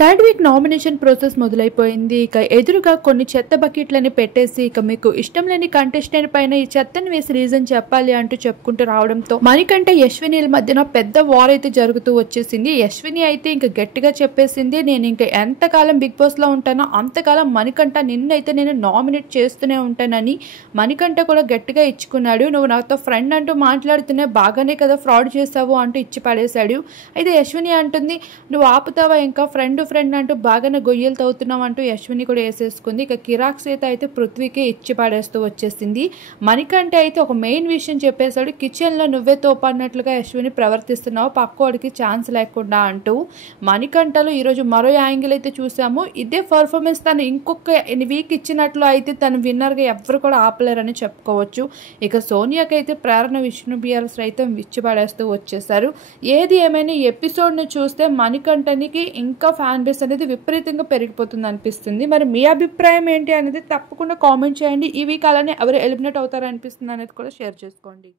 Third week nomination process మొదలైపోయింది. ఇక ఎదురుగా కొన్ని చెత్త బకెట్లని పెట్టేసి ఇక మీకు ఇష్టం లేని కంటెస్టెంట్ పైన ఈ చెత్తని వేసి రీజన్ చెప్పాలి అంటూ చెప్పుకుంటూ రావడంతో మణికంఠ యశ్వినిల మధ్యన పెద్ద వార్ అయితే జరుగుతూ వచ్చేసింది. యశ్విని అయితే ఇంకా గట్టిగా చెప్పేసింది, నేను ఇంకా ఎంతకాలం బిగ్ బాస్ లో ఉంటానో అంతకాలం మణికంఠ నిన్నైతే నేను నామినేట్ చేస్తూనే ఉంటానని మణికంఠ కూడా గట్టిగా ఇచ్చుకున్నాడు. నువ్వు నాతో ఫ్రెండ్ అంటూ మాట్లాడుతూనే బాగానే కదా ఫ్రాడ్ చేసావు అంటూ ఇచ్చి పడేశాడు. అయితే యశ్విని అంటుంది, నువ్వు ఆపుతావా ఇంకా ఫ్రెండ్ అంటూ బాగానే గొయ్యలు తవ్వుతున్నావు అంటూ యశ్విని కూడా వేసేసుకుంది. ఇక కిరాక్ సీత అయితే పృథ్వీకి ఇచ్చి పడేస్తూ వచ్చేసింది. మణికంఠ అయితే ఒక మెయిన్ విషయం చెప్పేశాడు, కిచెన్ లో నువ్వే తోపన్నట్లుగా యశ్విని ప్రవర్తిస్తున్నావు పక్కోడికి ఛాన్స్ లేకుండా అంటూ. మణికంఠలో ఈరోజు మరో యాంగిల్ అయితే చూసాము. ఇదే పర్ఫార్మెన్స్ తను ఇంకొక వీక్ ఇచ్చినట్లు అయితే తను విన్నర్ గా ఎవరు కూడా ఆపలేరని చెప్పుకోవచ్చు. ఇక సోనియాకి అయితే ప్రేరణ విష్ణుబియాల సైతం ఇచ్చి పడేస్తూ వచ్చేసారు. ఏది ఏమైనా ఎపిసోడ్ ని చూస్తే మణికంఠనికి ఇంకా ఫ్యాన్ బేస్ అనేది విపరీతంగా పెరిగిపోతుంది అనిపిస్తుంది. మరి మీ అభిప్రాయం ఏంటి అనేది తప్పకుండా కామెంట్ చేయండి. ఈ వీక్ అలానే ఎవరు ఎలిమినేట్ అవుతారనిపిస్తుంది అనేది కూడా షేర్ చేసుకోండి.